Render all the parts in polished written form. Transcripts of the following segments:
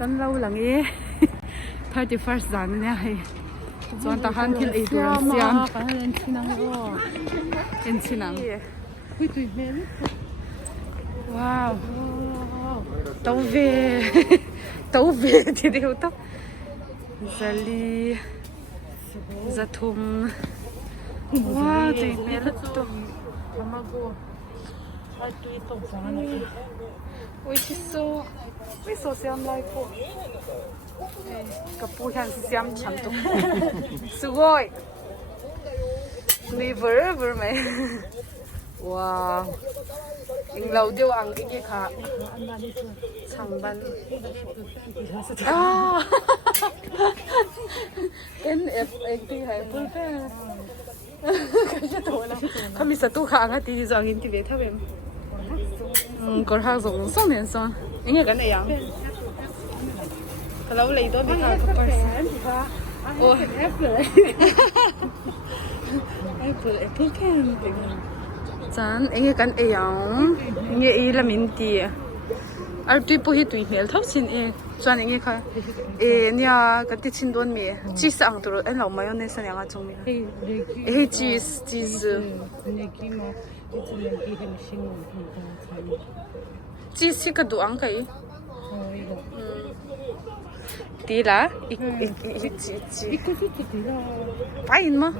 กันlâu lắm ý 31st dàn nha hay chọn ta han thil ấy rồi xiêm em xin nắng wow tàu về thì đều tóc zali zathum wow tụi mẹ rất tốt ôi chị số ôi số xiêm lại cô cái bùi hàng xiêm chấm tung sugoi liver mày wow anh lâu tiêu ăn cái khá chẳng ban à em thì hay bùi thế cái chỗ nào không biết sao tu khá ngay thì giờ anh thì biết thôi em còn hàng giống xong liền xong anh nghe cái này à lâu lấy tôi biết hàng ồ apple can chán anh nghe cái này à nghe ý là mình thì ở tuy bố hi tùy mèo thóc xin e chán anh nghe khai e nha cái tí chín đốn mì cheese ăn tụi anh làm mayonnaise này ăn chung mì hey cheese cheese cái đồ ăn cái tí là fine mà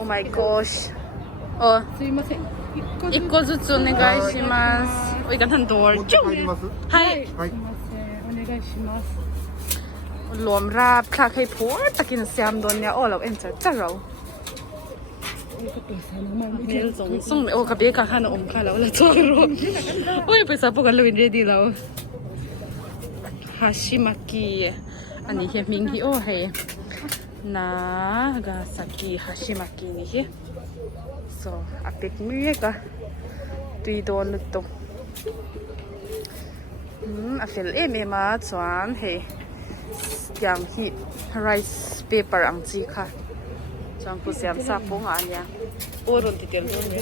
oh my gosh一個ずつお願いします。おいかんどう？はい。รวมราบคลาให้ผัวตะกินแซมโดนเนี่ยโอ้เราเอ็นจะเราเนี่ยส่งโอ้กับเบี้ยกับข้านอมค่ะแล้วเราจะรู้โอ้ยไปสับปะกันลุยเรดี้แล้วฮาชิมากิอันนี้เฮียมิงฮิโอเฮนากาซากิฮาชิมากินี่เฮso apik mye ka tui don lut to afel ma chuan he yang hi rice paper ang chi kha chuan pu siam sa pong anya oron ti tel don ne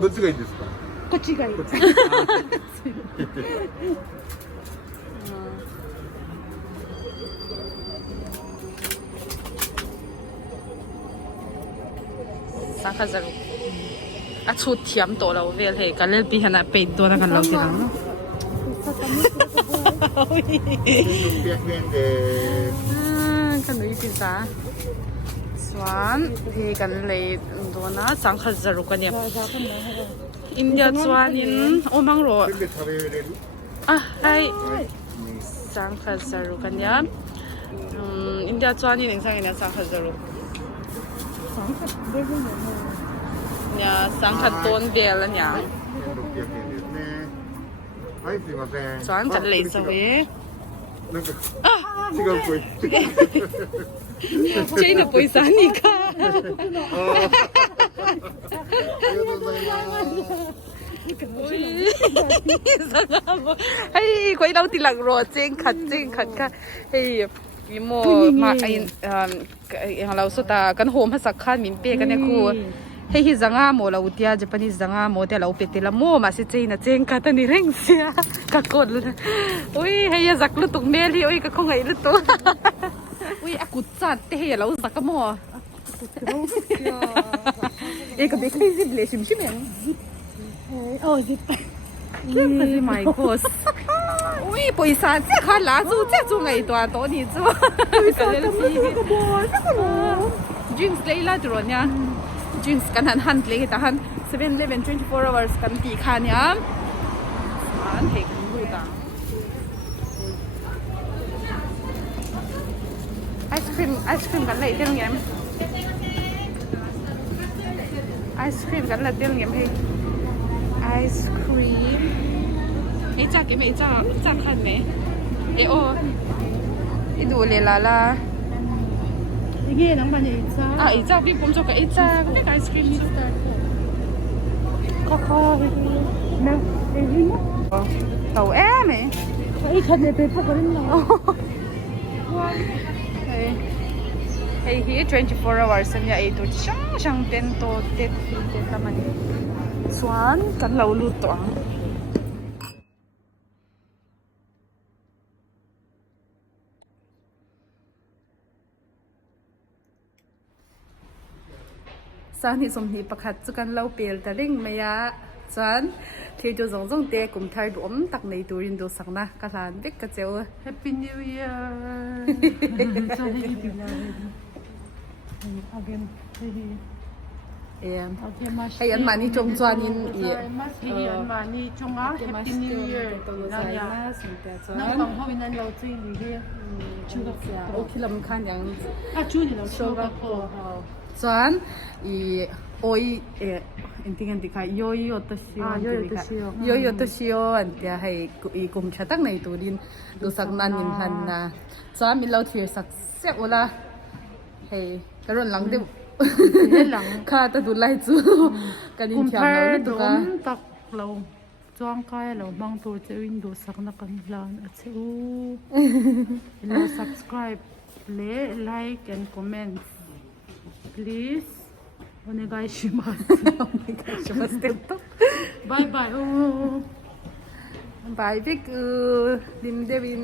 どっちがいいですかこっちがいいสังขจารุอ่ะชุดเทียมโตเราเวลเฮกันเล่นปีขนาดเป็นตัวนักกันเราทีหลังกันดูพิซซ่าส่วนเฮกันเลยตัวนะสังขจารุกันเนี่ยอินเดียส่วนนี้โอ้มังโรอ่ะให้สังขจารุกันเนี่ยอินเดียส่วนนี้หนึ่งสังเนี่ยสังขจารุเนี่ยสังขารต้นเบลเนี่ยสอนจัดเลยสวี違う声เจ๊เนี่ยปุยสานี่ค่ะเฮ้ยคุยเราตีหลังรอเจ๊งขัดค่ะเฮ้ยมีโมมาไอเราสุดตากันโฮมภาษาคันมินเปกันเนี่ยครูเฮ้ยจังอาโมเราอุทิศจะเป็นจังอาโมแต่เราเป็ดละโมมาสิเจนเจงกันตอนนี้เร่งเสียกักกดเลยอุ้ยเฮ้ยจักลุตุกเมลี่อุ้ยก็คงไงลุตุอุ้ยอากุจัดเฮ้ยเราสักกโมเอ้ก็เบคให้ซิบเลยชิมมั้งโอ้ซิบไม่ก็อุ้ยปุยสารเจ้าข้าหลาจูเจ้าจูไงตัวนี้จูกันเลยสิจิงส์เลยละตัวเนี่ยจิงส์กันหันเลยแต่หัน7-Eleven 24 hours กันตีขาเนี่ยหันเห็นดูดังไอศครีมกันเลยเดี๋ยวงี้ไอศครีมกันเลยเดี๋ยวงี้ให้ไอศครีมไอ้จ้ากี่ไม่จ้าคันไหมเอโอไอ้ดูเลยล่ะ이게 낭만이 있자. 아, 있자. 비 봄저가 있자. 근데 아이스크림 있다. 카카. 나 에리모. 더 애매. 이 전에 배파 그랬나. 헤이 24 hours nya ai to chang ten to te taman. Swan kan lo lu to. สาวนี่สมหีประคัดจุกันเล่าเปลแต่เร่งไม่ยะจันเที่ยวจงเตะกลุ่มไทยรวมตักในตัวรินดูสักนะกะลานเด็กกะเจ้า Happy New Year. Sorry, again. เอ็ม Okay, mas. ให้อันมานี่จงจวนอินอี Mas hian mani chunga Happy New Year. ใจ Nanya. มาสิแต่จวน Nang bang hawin an lo chin ni he. Chuga โอเคลำคันอย่าง Ah, chu ni lo chuga ko. จวนอีโอยอันที่กันที่ค่ะโยโย่ตัวชิโอโยโย่ตัวชิโออันที่ให้อีกลุ่มชาตักในตัวดินดูสักนันยินหันนะจวนมีเราเทียสักเสียอุละให้กระโดดหลังเดียวข้าตะดุไล่จูกันยิน Kum เทียม phai เราดูกัน dom tak lo. Chuang kai lo mang tu che win do sak na kan lan a cheu. Lo subscribe, play, like and comment. Please. Onegaishimasu. ชิมาสเต็ปต่อ Bye bye. Oh. บายบิ๊กดิมเดวิน